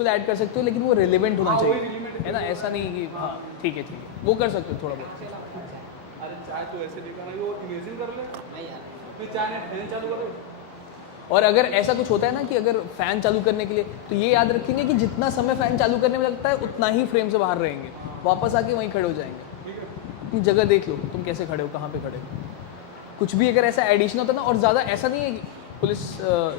बिल्कुल ऐड कर सकते हो, लेकिन वो रिलेवेंट होना चाहिए, है ना? ऐसा नहीं कि हाँ ठीक है वो कर सकते हो थोड़ा बहुत। अरे चाय तो ऐसे देखा ना, वो इमेजिन कर ले फिर चाय ने फैन चालू करो। और अगर ऐसा कुछ होता है ना कि अगर फ़ैन चालू करने के लिए, तो ये याद रखेंगे कि जितना समय फ़ैन चालू करने में लगता है उतना ही फ्रेम से बाहर रहेंगे, वापस आके वहीं खड़े हो जाएंगे। अपनी जगह देख लो तुम कैसे खड़े हो, कहाँ पे खड़े हो। कुछ भी अगर ऐसा एडिशन होता है ना, और ज़्यादा ऐसा नहीं है कि पुलिस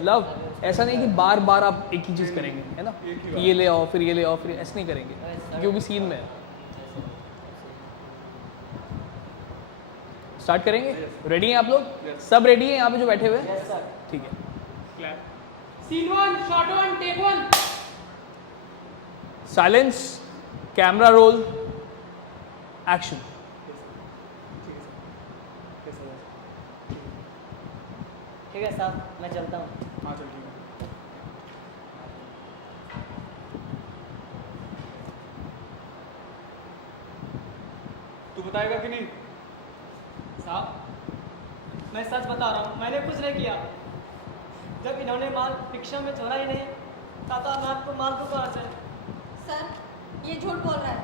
लव, ऐसा नहीं है कि बार बार आप एक ही चीज़ करेंगे, है ना? ये ले आओ फिर ये ले आओ फिर, ऐसा नहीं करेंगे क्योंकि सीन में है। स्टार्ट करेंगे? रेडी हैं आप लोग? सब रेडी हैं यहाँ पे जो बैठे हुए हैं? ठीक है। Scene 1, shot 1, take 1। Silence, camera roll, action. ठीक है साहब, मैं चलता हूँ। हाँ चल ठीक है। तू बताएगा कि नहीं? साहब मैं सच बता रहा हूँ, मैंने कुछ नहीं किया। जब इन्होंने माल रिक्शा में छोड़ा ही नहीं, ताता मैं आपको माल को कहाँ से? सर ये झूठ बोल रहा है,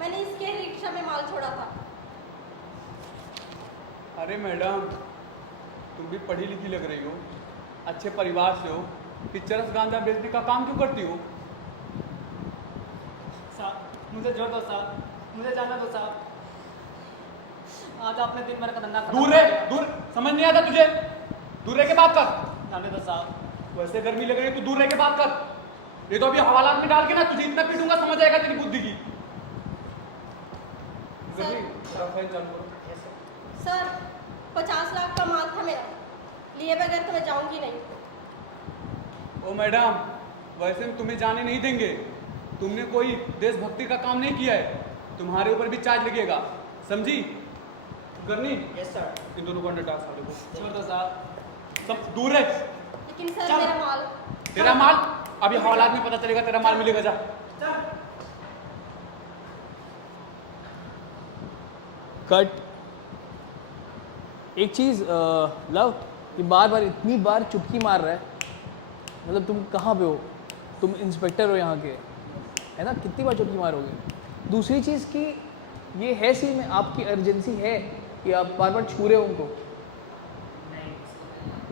मैंने इसके रिक्शा में माल छोड़ा था। अरे मैडम, तुम भी पढ़ी लिखी लग रही हो, अच्छे परिवार से हो, फिर चरस गांजा बेचने का काम क्यों करती हो? साहब मुझे जोड़ दो साहब, मुझे जाना दो साहब। आज आपने दिन भर का धंधा खराब दूर कर रह, दिया। दूर, समझ नहीं आता तुझे? दूर रह के बात कर। जाने दो साहब। वैसे गर्मी लग रही है, तू दूर रह के बात कर। ये तो अभी हवालात में डाल के ना तुझे इतना पीटूंगा, समझ आएगा तेरी बुद्धि की। सर। फैन चालू करो। सर 50 लाख का माल था मेरा, लिए बगैर तो मैं जाऊंगी नहीं। ओ मैडम, वैसे हम तुम्हें जाने नहीं देंगे। तुमने कोई देशभक्ति का काम नहीं किया है, तुम्हारे ऊपर भी चार्ज लगेगा, समझी? करनी? Yes sir. इन दोनों को अंडर डाल साले को। छोड़ दो साहब। सब दूर रह। लेकिन सर चल। मेरा माल। तेरा माल अभी हवालात में पता चलेगा, तेरा माल मिलेगा। जा। कट। एक चीज़ लव, ये बार बार इतनी बार चुटकी मार रहा है, मतलब तुम कहाँ पे हो? तुम इंस्पेक्टर हो यहाँ के, है ना? कितनी बार चुटकी मारोगे? दूसरी चीज़ कि ये है सीन में आपकी अर्जेंसी है कि आप बार बार छू रहे हो उनको?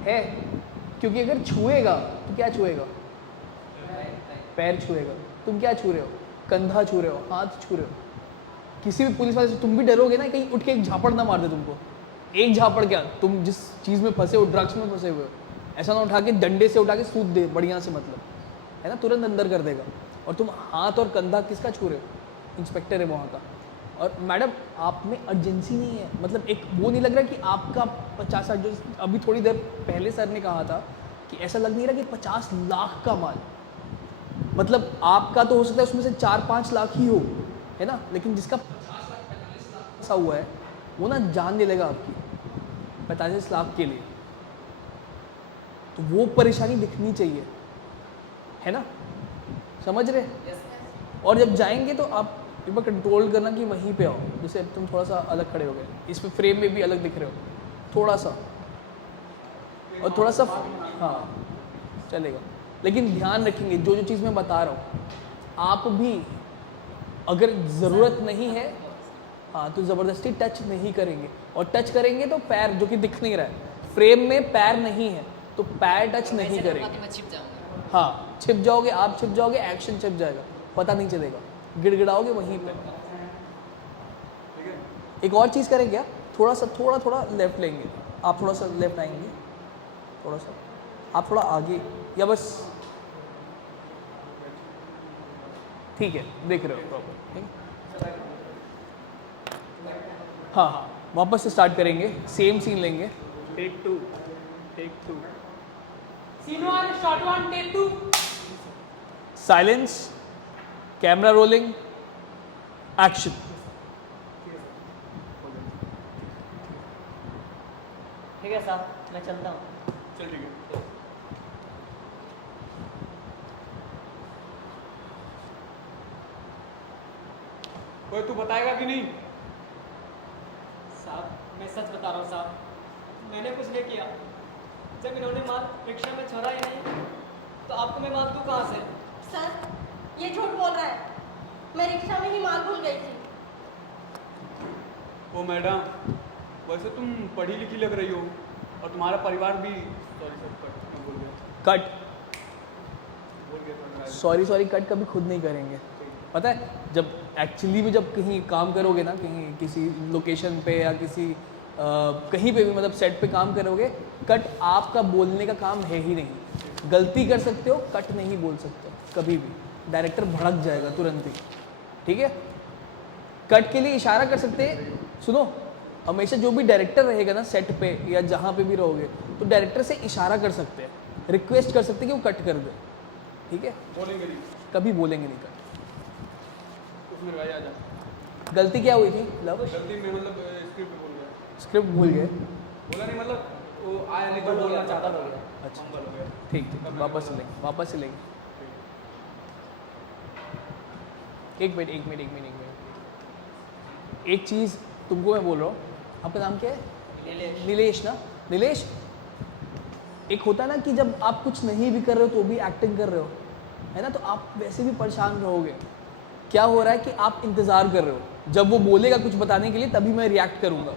है, क्योंकि अगर छुएगा तो क्या छुएगा? पैर छुएगा। तुम क्या छू रहे हो? कंधा छू रहे हो, हाथ छू रहे हो। किसी भी पुलिस वाले से तुम भी डरोगे ना, कहीं उठ के एक झापड़ ना मार दे तुमको। एक झापड़ क्या, तुम जिस चीज़ में फंसे हो, ड्रग्स में फंसे हुए हो, ऐसा ना उठा के डंडे से उठा के सूद दे बढ़िया से, मतलब है ना, तुरंत अंदर कर देगा। और तुम हाथ और कंधा किसका छू रहे हो? इंस्पेक्टर है वहाँ का। और मैडम आप में अर्जेंसी नहीं है, मतलब एक वो नहीं लग रहा कि आपका 50 जो अभी थोड़ी देर पहले सर ने कहा था कि ऐसा लग नहीं रहा कि 50 लाख का माल, मतलब आपका तो हो सकता है उसमें से 4-5 लाख ही हो, है ना? लेकिन जिसका 50 लाख 45 लाख ऐसा हुआ है, वो ना जान ले लेगा आपकी 45 लाख के लिए। तो वो परेशानी दिखनी चाहिए, है ना? समझ रहे? और जब जाएंगे तो आप एक बार कंट्रोल करना कि वहीं पे आओ। जैसे अब तुम थोड़ा सा अलग खड़े हो गए, इस पे फ्रेम में भी अलग दिख रहे हो थोड़ा सा, और थोड़ा सा हाँ चलेगा। लेकिन ध्यान रखेंगे जो जो चीज़ मैं बता रहा हूँ, आप भी अगर ज़रूरत नहीं है हाँ तो ज़बरदस्ती टच नहीं करेंगे। और टच करेंगे तो पैर, जो कि दिख नहीं रहा है, फ्रेम में पैर नहीं है तो पैर टच नहीं करेंगे। मैं छिप जाऊंगा। हाँ छिप जाओगे, आप छिप जाओगे, एक्शन छिप जाएगा, पता नहीं चलेगा, गिड़गिड़ाओगे वहीं पे। एक और चीज़ करें क्या, थोड़ा लेफ्ट लेंगे, आप थोड़ा सा लेफ्ट आएंगे, थोड़ा सा आप थोड़ा आगे, या बस ठीक है, देख रहे हो प्रॉपर, ठीक है? हाँ वापस से स्टार्ट करेंगे, सेम सीन लेंगे। Take two. Scene 1, shot 1, take 2। Silence, camera rolling, action. ठीक है साहब, मैं चलता हूँ। चल ठीक है। कोई तू बताएगा कि नहीं? साहब मैं सच बता रहा हूँ साहब, मैंने कुछ नहीं किया। जब इन्होंने माल रिक्शा में छोड़ा ही नहीं, तो आपको मैं माल दूँ कहाँ से? सर ये झूठ बोल रहा है, मैं रिक्शा में ही माल भूल गई थी। ओ मैडम, वैसे तुम पढ़ी लिखी लग रही हो और तुम्हारा परिवार भी सॉरी सर कट मैं बोल गया कट बोल गया था। सॉरी कट कभी खुद नहीं करेंगे। पता है जब एक्चुअली में जब कहीं काम करोगे ना, कहीं किसी लोकेशन पे या किसी कहीं पे भी मतलब सेट पे काम करोगे, कट आपका बोलने का काम है ही नहीं। गलती कर सकते हो, कट नहीं बोल सकते कभी भी, डायरेक्टर भड़क जाएगा तुरंत ही। ठीक है, कट के लिए इशारा कर सकते हैं। सुनो, हमेशा जो भी डायरेक्टर रहेगा ना सेट पे या जहाँ पे भी रहोगे, तो डायरेक्टर से इशारा कर सकते हैं, रिक्वेस्ट कर सकते हैं कि वो कट कर दे। ठीक है, बोलेंगे नहीं, कभी बोलेंगे नहीं कट। उसमें भाई आ जा। गलती क्या हुई थी? लव गलती में मतलब स्क्रिप्ट बोल गया, स्क्रिप्ट भूल गए। बोला नहीं मतलब वो आया नहीं तो बोलना चाहता था। अच्छा मंगल हो गया। ठीक ठीक, वापस से लेंगे, वापस से लेंगे। एक मिनट। एक चीज़ तुमको मैं बोल रहा हूँ, आपका नाम क्या है? नीलेश ना? नीलेश, एक होता है ना कि जब आप कुछ नहीं भी कर रहे हो तो भी एक्टिंग कर रहे हो, है ना, तो आप वैसे भी परेशान रहोगे। क्या हो रहा है कि आप इंतज़ार कर रहे हो, जब वो बोलेगा कुछ बताने के लिए तभी मैं रिएक्ट करूँगा।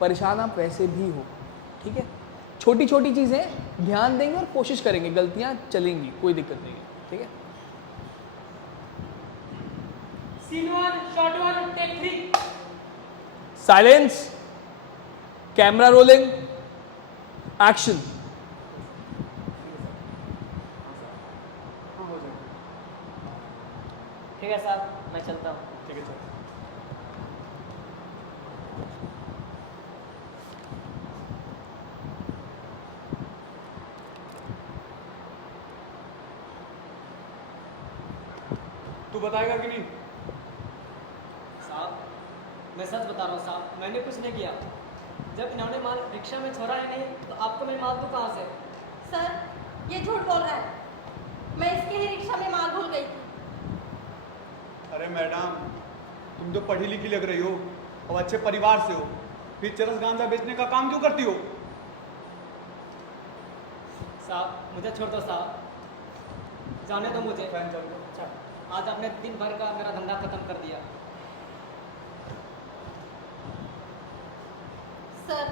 परेशान आप वैसे भी हो। ठीक है, छोटी छोटी चीज़ें ध्यान देंगे और कोशिश करेंगे, गलतियाँ चलेंगी, कोई दिक्कत नहीं है। ठीक है, scene 1 shot 1 take 3। Silence, camera rolling, action. ठीक है साहब, मैं चलता हूँ। ठीक है चल। तू बताएगा कि नहीं? साहब मैं सच बता रहा हूँ साहब, मैंने कुछ नहीं किया। जब इन्होंने माल रिक्शा में छोड़ा ही नहीं तो आपको मैं माल दूँ कहाँ से? सर ये झूठ बोल रहा है, मैं इसके ही रिक्शा में माल भूल गई थी। अरे मैडम, तुम तो पढ़ी लिखी लग रही हो और अच्छे परिवार से हो, फिर चरस गांजा बेचने का काम क्यों करती हो? साहब मुझे छोड़ दो साहब, जाने दो मुझे। फैन चल दो। अच्छा, आज आपने दिन भर का मेरा धंधा खत्म कर दिया। सर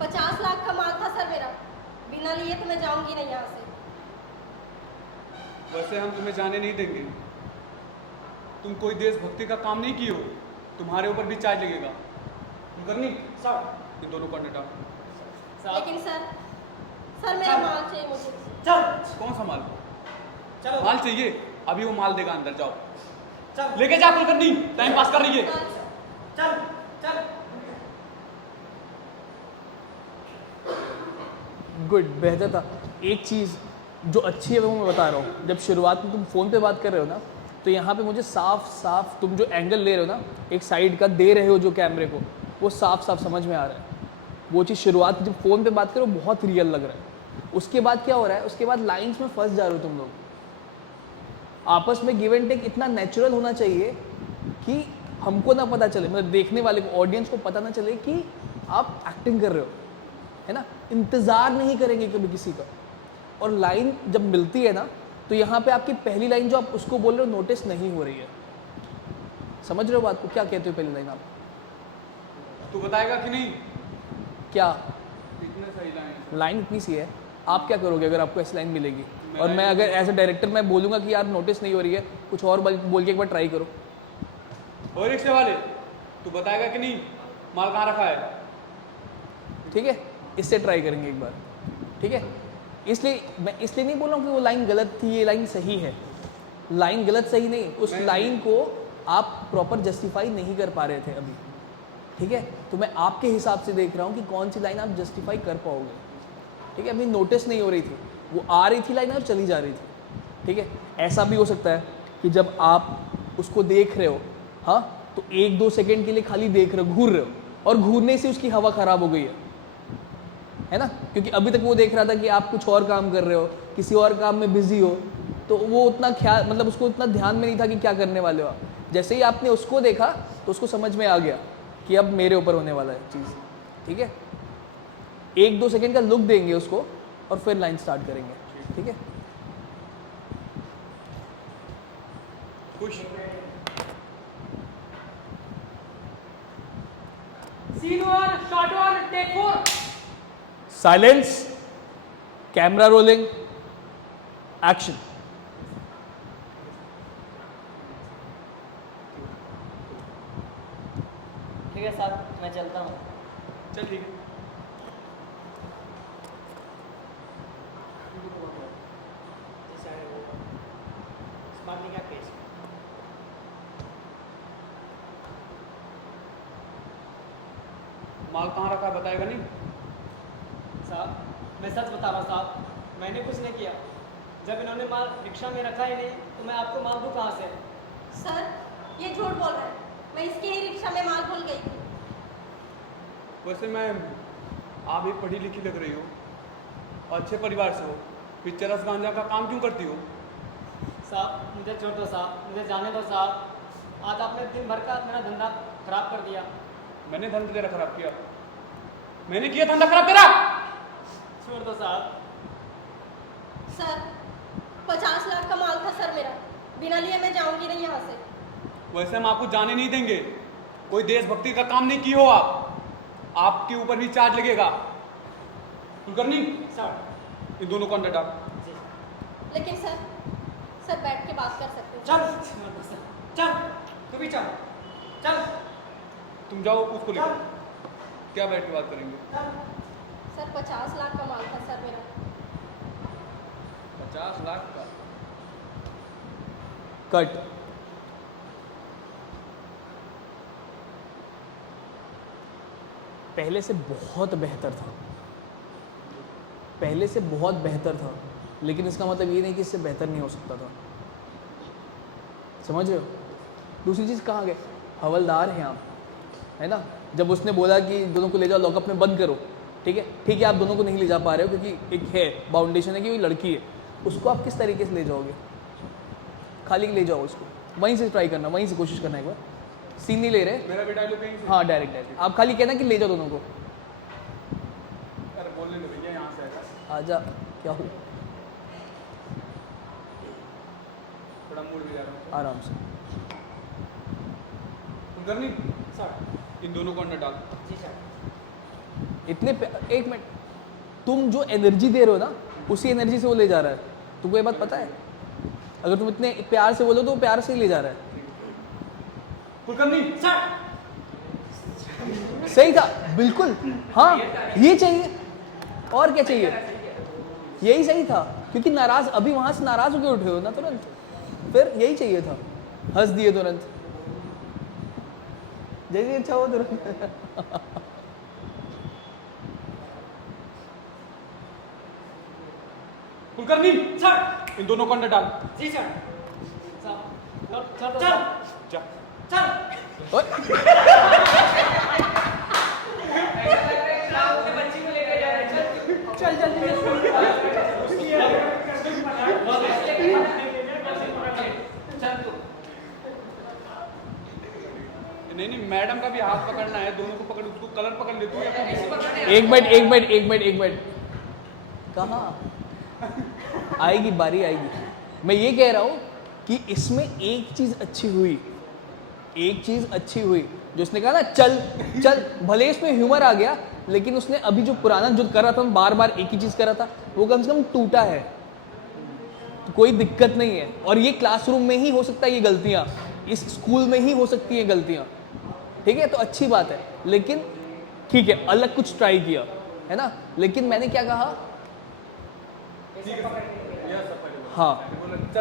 50 लाख का माल था सर मेरा, बिना लिए तो मैं जाऊंगी नहीं यहाँ से। वैसे हम तुम्हें जाने नहीं देंगे, तुम कोई देशभक्ति का काम नहीं किए हो, तुम्हारे ऊपर भी चार्ज लगेगा। करनी साहब ये दोनों करने का। साहब लेकिन सर मेरा माल चाहिए मुझे। चल कौन सा माल? चलो माल चाहिए? अभी वो माल देगा, अंदर जाओ, चल लेके जा करनी, टाइम पास कर रही है। सर, चल चल। गुड, बेहतर था। एक चीज़ जो अच्छी है वो मैं बता रहा हूँ, जब शुरुआत में तुम फ़ोन पे बात कर रहे हो ना, तो यहाँ पे मुझे साफ साफ तुम जो एंगल ले रहे हो ना, एक साइड का दे रहे हो जो कैमरे को, वो साफ साफ समझ में आ रहा है। वो चीज़ शुरुआत जब फ़ोन पे बात करो बहुत रियल लग रहा है। उसके बाद क्या हो रहा है, उसके बाद लाइंस में फंस जा रहे हो तुम लोग। आपस में गिव एंड टेक इतना नेचुरल होना चाहिए कि हमको ना पता चले, मतलब देखने वाले को, ऑडियंस को पता ना चले कि आप एक्टिंग कर रहे हो, है ना। इंतज़ार नहीं करेंगे कभी किसी का। और लाइन जब मिलती है ना, तो यहाँ पे आपकी पहली लाइन जो आप उसको बोल रहे हो नोटिस नहीं हो रही है। समझ रहे हो बात को? क्या कहते हो पहली लाइन आप? तू बताएगा कि नहीं? क्या इतने सही लाइन। लाइन इतनी सी है, आप क्या करोगे अगर आपको ऐसी लाइन मिलेगी? और मैं अगर एज अ डायरेक्टर मैं बोलूँगा कि यार नोटिस नहीं हो रही है, कुछ और बोल के एक बार ट्राई करो। और रिक्शे वाले, तू बताएगा कि नहीं माल कहाँ रखा है? ठीक है, इससे ट्राई करेंगे एक बार। ठीक है, इसलिए मैं इसलिए नहीं बोल रहा हूँ कि वो लाइन गलत थी, ये लाइन सही है। लाइन गलत सही नहीं, उस लाइन को आप प्रॉपर जस्टिफाई नहीं कर पा रहे थे अभी। ठीक है, तो मैं आपके हिसाब से देख रहा हूँ कि कौन सी लाइन आप जस्टिफाई कर पाओगे। ठीक है, अभी नोटिस नहीं हो रही थी, वो आ रही थी लाइन और चली जा रही थी। ठीक है, ऐसा भी हो सकता है कि जब आप उसको देख रहे हो, हाँ, तो 1-2 सेकेंड के लिए खाली देख रहे हो, घूर रहे हो, और घूरने से उसकी हवा ख़राब हो गई है ना, क्योंकि अभी तक वो देख रहा था कि आप कुछ और काम कर रहे हो, किसी और काम में बिजी हो, तो वो उतना ख्याल, मतलब उसको उतना ध्यान में नहीं था कि क्या करने वाले हो आप। जैसे ही आपने उसको देखा तो उसको समझ में आ गया कि अब मेरे ऊपर होने वाला है चीज़। ठीक है, 1-2 सेकेंड का लुक देंगे उसको और फिर लाइन स्टार्ट करेंगे। ठीक है, push. Scene 1, shot 1, take 4. Silence, camera rolling, action. ठीक है साहब, मैं चलता हूँ। चल ठीक है। माल कहाँ रखा है बताएगा नहीं? साहब मैं सच बता रहा हूँ साहब, मैंने कुछ नहीं किया। जब इन्होंने माल रिक्शा में रखा ही नहीं तो मैं आपको माल दूँ कहाँ से? सर ये झूठ बोल रहा है, मैं इसके ही रिक्शा में माल भूल गई थी। वैसे मैं आप भी पढ़ी लिखी लग रही हो और अच्छे परिवार से हो, फिर चरस गांजा का काम क्यों करती हो? साहब मुझे छोड़ दो साहब, मुझे जाने दो साहब। आज आपने दिन भर का मेरा धंधा खराब कर दिया। मैंने धंधा तेरा खराब किया? मैंने किया धंधा खराब तेरा? छोड़ दो साहब। सर 50 लाख का माल था सर मेरा, बिना लिए मैं जाऊंगी नहीं यहाँ से। वैसे हम आपको जाने नहीं देंगे, कोई देशभक्ति का काम नहीं किए हो आप, आपके ऊपर भी चार्ज लगेगा। कुलकर्णी सर इन दोनों को अंदर डाल। जी लेकिन सर बैठ के बात कर सकते हैं। चल चल, तू भी चल चल तुम जाओ उसको लेकर, क्या बैठ के बात करेंगे? सर 50 लाख का माल था सर मेरा। 50 लाख का? कट। पहले से बहुत बेहतर था, पहले से बहुत बेहतर था, लेकिन इसका मतलब ये नहीं कि इससे बेहतर नहीं हो सकता था। समझ रहे हो? दूसरी चीज़ कहाँ गए? हवलदार हैं आप, है ना? जब उसने बोला कि दोनों को ले जाओ लॉकअप में बंद करो, ठीक है आप दोनों को नहीं ले जा पा रहे हो क्योंकि एक है बाउंडेशन है कि वो लड़की है, उसको आप किस तरीके से ले जाओगे? खाली ले जाओ उसको, वहीं से ट्राई करना, वहीं से कोशिश करना। एक बार सीन नहीं ले रहे। मेरा भी डायलॉग कहीं से? हाँ डायरेक्ट आप खाली कहना कि ले जाओ दोनों को। अरे बोलने दो भैया, यहाँ से आएगा। आजा, क्या हो? थोड़ा मूड भी जा रहा हूँ। आराम से। कुलकर्णी सर। इन दोनों को अंदर डाल। जी सर। एक मिनट, तुम जो एनर्जी दे रहे हो ना, उसी एनर्जी से वो ले जा रहा है। तुमको ये बात पता है? अगर तुम इतने प्यार से बोलो तो वो प्यार से ही ले जा रहा है। कुलकर्णी सर सही था, बिल्कुल। हाँ ये चाहिए, और क्या चाहिए? यही सही था, क्योंकि नाराज, अभी वहां से नाराज होकर उठे हो ना तुरंत, फिर यही चाहिए था। हंस दिए तुरंत, जैसे अच्छा हो तुरंत। कुलकर्णी सर। इन दोनों को अंदर डाल। जी सर। चल जा। चल। ओए, चल जल्दी नहीं मैडम का भी हाथ पकड़ना है, दोनों को पकड़, उसको कलर पकड़ ले तू या फिर एक मिनट कहाँ आएगी बारी? आएगी। मैं ये कह रहा हूँ कि इसमें एक चीज़ अच्छी हुई, जो उसने कहा ना चल चल, भले इसमें ह्यूमर आ गया, लेकिन उसने अभी जो पुराना जो कर रहा था, बार बार एक ही चीज़ कर रहा था, वो कम से कम टूटा है। तो कोई दिक्कत नहीं है, और ये क्लासरूम में ही हो सकता है ये गलतियाँ, इस स्कूल में ही हो सकती हैं गलतियाँ, ठीक है? तो अच्छी बात है, लेकिन ठीक है अलग कुछ ट्राई किया है ना। लेकिन मैंने क्या कहा, हाँ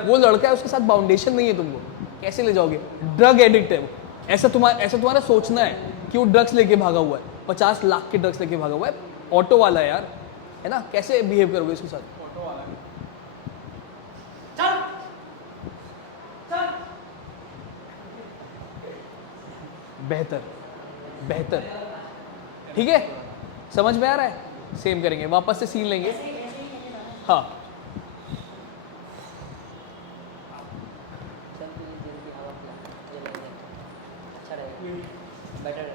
वो लड़का है, उसके साथ बाउंडेशन नहीं है, तुमको कैसे ले जाओगे? ड्रग एडिक्ट है वो, ऐसा तुम्हारा सोचना है कि वो ड्रग्स लेके भागा हुआ है, 50 लाख के ड्रग्स लेके भागा हुआ है, ऑटो वाला है यार, है ना? कैसे बिहेव करोगे उसके साथ? ऑटो वाला है। चल चल। बेहतर, ठीक है? समझ में आ रहा है? सेम करेंगे, वापस से सीन लेंगे। हाँ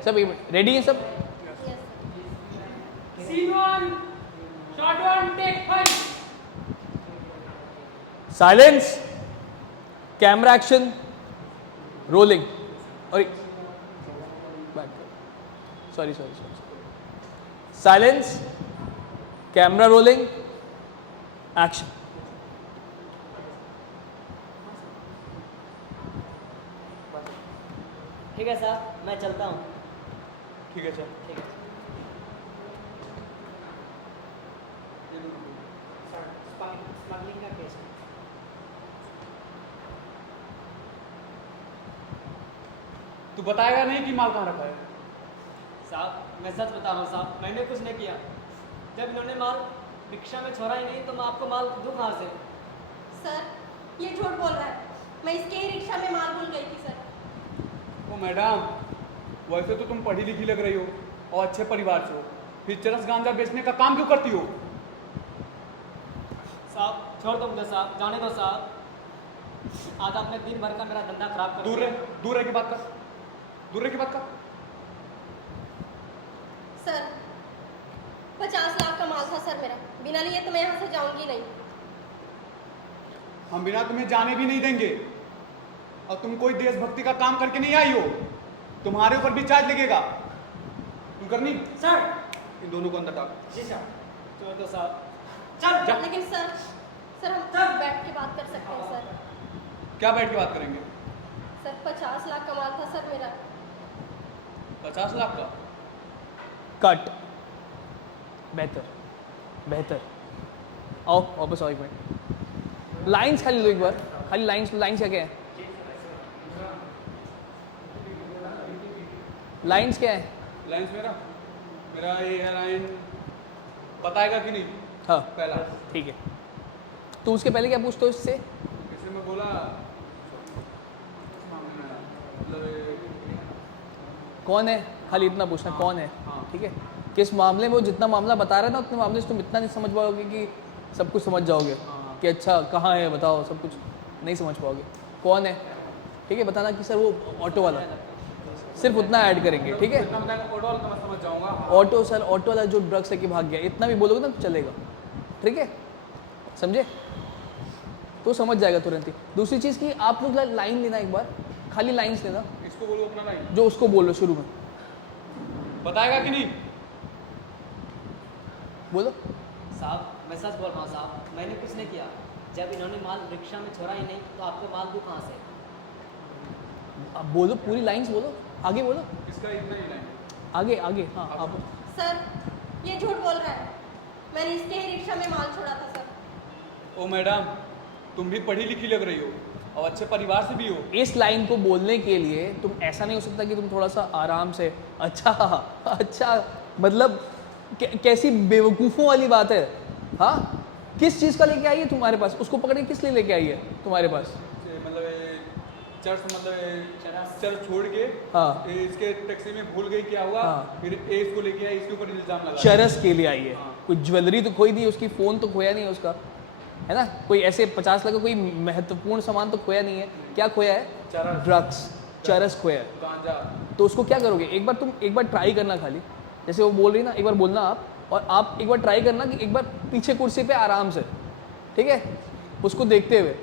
सब रेडी है सब? Scene 1, shot 1, take 5. Silence, camera action, rolling और sorry silence, camera rolling, action. ठीक है साहब, मैं चलता हूँ। ठीक है चल। ठीक है। स्मगलिंग का केस है। तू बताएगा नहीं कि माल कहाँ रखा है? साहब मैं सच बता रहा हूँ साहब, मैंने कुछ नहीं किया। जब इन्होंने माल रिक्शा में छोड़ा ही नहीं तो मैं आपको माल दूँ कहाँ से? सर ये झूठ बोल रहा है, मैं इसके ही रिक्शा में माल भूल गई थी सर। ओ मैडम, वैसे तो तुम पढ़ी लिखी लग रही हो और अच्छे परिवार से हो, फिर चरस गांजा बेचने का काम क्यों करती हो? साहब छोड़ दो मुझे साहब, जाने दो साहब। आज आपने दिन भर का मेरा धंधा खराब कर दूर दिया। रह, दूर रह की बात कर, दूर रह की बात कर। सर 50 लाख का माल था सर मेरा, बिना लिए तो मैं यहाँ से जाऊंगी नहीं। हम बिना तुम्हें जाने भी नहीं देंगे, और तुम कोई देशभक्ति का काम करके नहीं आई हो, तुम्हारे ऊपर भी चार्ज लगेगा। तुम करनी सर। इन दोनों को अंदर डाल। जी सर। छोड़ दो साहब। चल जा। लेकिन सर हम बैठ के बात कर सकते हैं सर। क्या बैठ के बात करेंगे? सर 50 लाख का माल था सर मेरा। 50 लाख का? कट। बेहतर आओ वापस आओ एक मिनट। लाइंस खाली लो एक बार, खाली लाइंस क्या है? लाइंस क्या है? लाइन्स मेरा ये है लाइन, बताएगा कि नहीं? हाँ पहला ठीक है। तो उसके पहले क्या पूछते हो इससे? जैसे मैं बोला मतलब कौन है, खाली इतना पूछना कौन है। हाँ। ठीक है, किस मामले में वो जितना मामला बता रहा है ना उतने मामले से तुम इतना नहीं समझ पाओगे कि सब कुछ समझ जाओगे हाँ। कि अच्छा कहाँ है बताओ, सब कुछ नहीं समझ पाओगे। कौन है ठीक है, बताना कि सर वो ऑटो वाला, सिर्फ उतना ऐड करेंगे। ठीक है, इतना बताएगा ऑटो वाला तो मैं समझ जाऊंगा। ऑटो सर, ऑटो वाला जो ड्रग्स लेके भाग गया, इतना भी बोलोगे ना तो चलेगा। ठीक है, समझे? तो समझ जाएगा तुरंत ही। दूसरी चीज़ की आप लोग लाइन लेना, एक बार खाली लाइन्स लेना इसको बोलो अपना लाइन, जो उसको बोलो शुरू में। बताएगा कि नहीं? बोलो। साहब मैं सच बोल रहा हूँ साहब, मैंने कुछ नहीं किया। जब इन्होंने माल रिक्शा में छोड़ा ही नहीं तो आपको माल दूँ कहाँ से? अब बोलो, पूरी लाइन्स बोलो, आगे बोलो, इसका इतना ही लाइन। आगे हाँ आप। सर ये झूठ बोल रहा है, मैंने इसके ही रिक्शा में माल छोड़ा था सर। ओ मैडम, तुम भी पढ़ी लिखी लग रही हो और अच्छे परिवार से भी हो। इस लाइन को बोलने के लिए तुम ऐसा नहीं हो सकता कि तुम थोड़ा सा आराम से अच्छा मतलब कैसी बेवकूफ़ों वाली बात है। हाँ, किस चीज़ का लेके आई है तुम्हारे पास? उसको पकड़े किस लिए लेके आई है तुम्हारे पास? मतलब चर्च, मतलब चर्च छोड़ के हाँ। इसके टैक्सी में भूल गई, क्या हुआ? हाँ। फिर इसको लेके आई, इसके ऊपर इल्जाम लगा। चरस के लिए आई है। हाँ। कोई ज्वेलरी तो खोई नहीं उसकी, फ़ोन तो खोया नहीं है उसका, है ना? कोई ऐसे 50 लाख का कोई महत्वपूर्ण सामान तो खोया नहीं है। क्या खोया है? चरस। ड्रग्स, चरस खोया है। गांजा। तो उसको क्या करोगे? एक बार ट्राई करना, खाली जैसे वो बोल रही ना, एक बार बोलना आप, और आप एक बार ट्राई करना कि एक बार पीछे कुर्सी पे आराम से, ठीक है, उसको देखते हुए।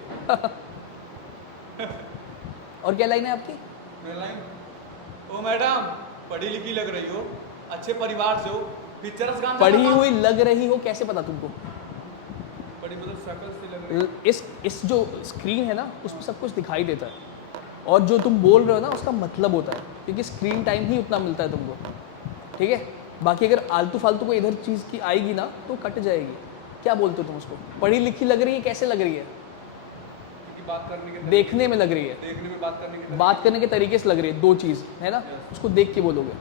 और क्या लाइन है आपकी? मेरा लाइन, ओ मैडम पढ़ी लिखी लग रही हो, अच्छे परिवार से हो, फिर चरस गांजा पढ़ी का- हुई लग रही हो, कैसे पता तुमको? बड़ी मतलब शक्ल से लग रही हो। इस जो स्क्रीन है ना उसमें सब कुछ दिखाई देता है, और जो तुम बोल रहे हो ना उसका मतलब होता है, क्योंकि स्क्रीन टाइम ही उतना मिलता है तुमको। ठीक है, बाकी अगर आलतू फालतू को इधर चीज़ की आएगी ना तो कट जाएगी। क्या बोलते हो तुम उसको? पढ़ी लिखी लग रही है, कैसे लग रही है? क्योंकि बात करने के देखने में लग रही है, देखने में बात करने के बात करने के तरीके से लग रही है, दो चीज़ है ना, उसको देख के बोलोगे।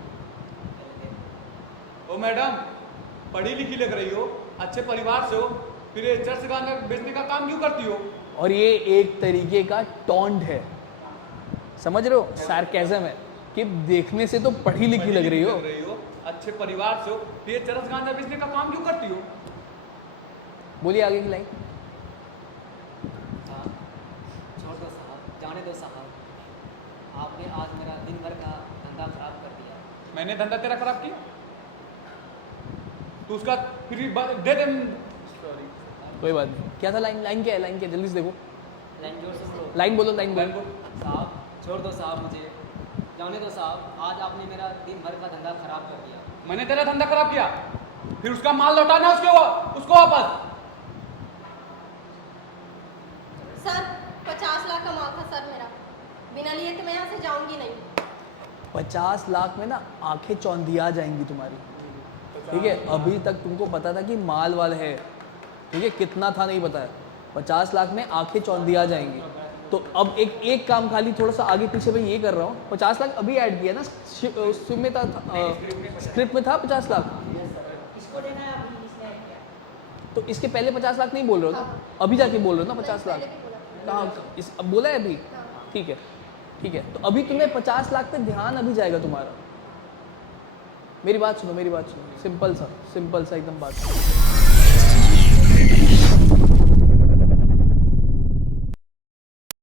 ओ मैडम पढ़ी लिखी लग रही हो, अच्छे परिवार से हो, फिर ये चर्च गांजा बेचने का काम क्यों करती हो? और ये एक तरीके का टॉन्ट है, समझ रहे हो? सार्केज़म है कि देखने से तो पढ़ी लिखी लग रही हो, अच्छे परिवार से हो, फिर ये चरस गांजा बेचने का काम क्यों करती हो? बोलिए आगे की लाइन। साहब छोड़ दो साहब, जाने दो साहब। आपने आज मेरा दिन भर का धंधा खराब कर दिया। मैंने धंधा तेरा खराब किया? तो उसका फिर दे दे। सॉरी, कोई बात नहीं। क्या था लाइन? लाइन क्या है? लाइन क्या है? जल्दी से देखो, लाइन जोर से बोलो। लाइन बोलो, लाइन लाइन बोलो। बोल। साहब छोड़ दो साहब मुझे, जाने दो साहब। आज आपने मेरा दिन भर का धंधा खराब कर दिया। मैंने तेरा धंधा खराब किया, फिर उसका माल लौटाना उसको वापस। सर 50 लाख का माल था सर मेरा, बिना लिए तो मैं यहाँ से जाऊंगी नहीं। 50 लाख में ना आंखें चौंधिया जाएंगी तुम्हारी, ठीक है। अभी तक तुमको पता था कि माल वाल है, ठीक है, कितना था नहीं पता है। 50 लाख में आंखें चौंधिया जाएंगी। तो अब एक काम खाली थोड़ा सा आगे पीछे मैं ये कर रहा हूँ। 50 लाख अभी ऐड किया ना, उसमें था स्क्रिप्ट में था 50 लाख। इसको लेना है अभी, इसने किया। तो इसके पहले 50 लाख नहीं बोल रहे हो ना, अभी जाके बोल रहे हो ना 50 लाख। पहले भी बोला। हाँ, इस अब बोला है अभी, ठीक है, ठीक है। तो अभी तुम्हें 50 लाख पे ध्यान अभी जाएगा तुम्हारा। मेरी बात सुनो, मेरी बात सुनो, सिंपल सा एकदम बात सुनो।